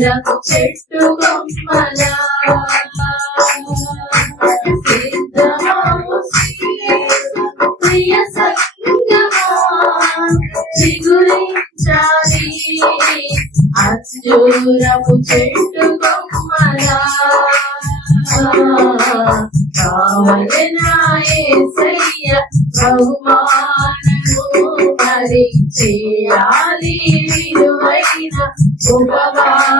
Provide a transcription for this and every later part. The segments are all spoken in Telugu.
పూల చెట్టు కొమ్మల ప్రియ సంగమా. చిగురించాలి. అంజూరము చెట్టు కొమ్మల కావలనాయ్య బహుమానము పరిచేయాలి. విలువైన ఉపమా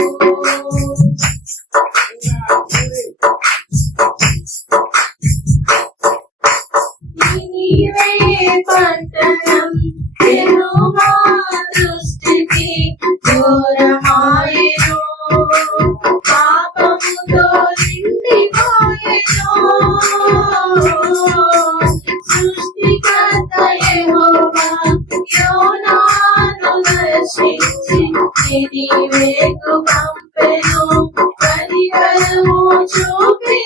నీవేకు పంపెను పరిగయము చూపి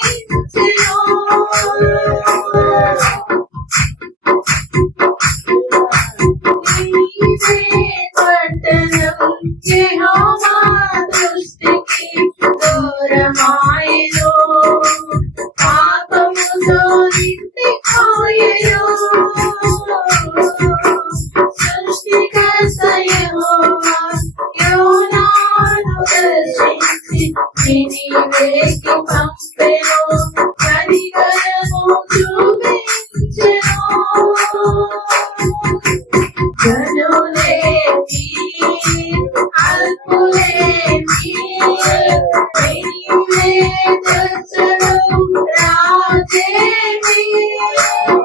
baby.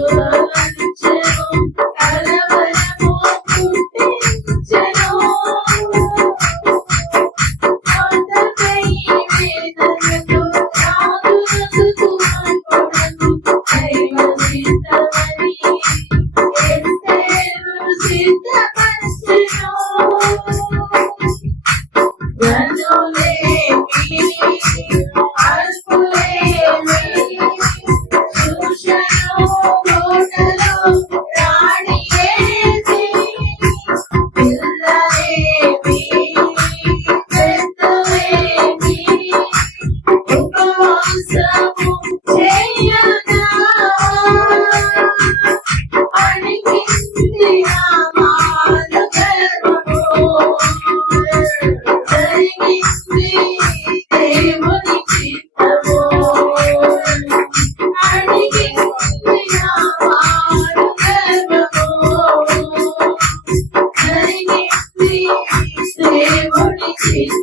Bye.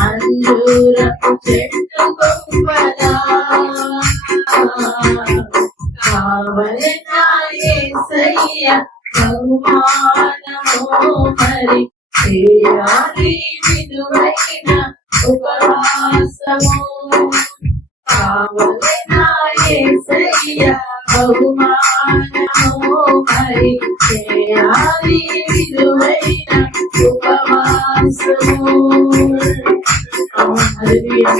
అంజూరపు చెట్టు కొమ్మలా కావలనా యేసయ్య బహుమానము మరి చేయాలి విలువైన ఉపవాసము. కావలనా యేసయ్య బహుమానము మరి చేయాలి విలువైన ఉపవాసము హల్లెలూయా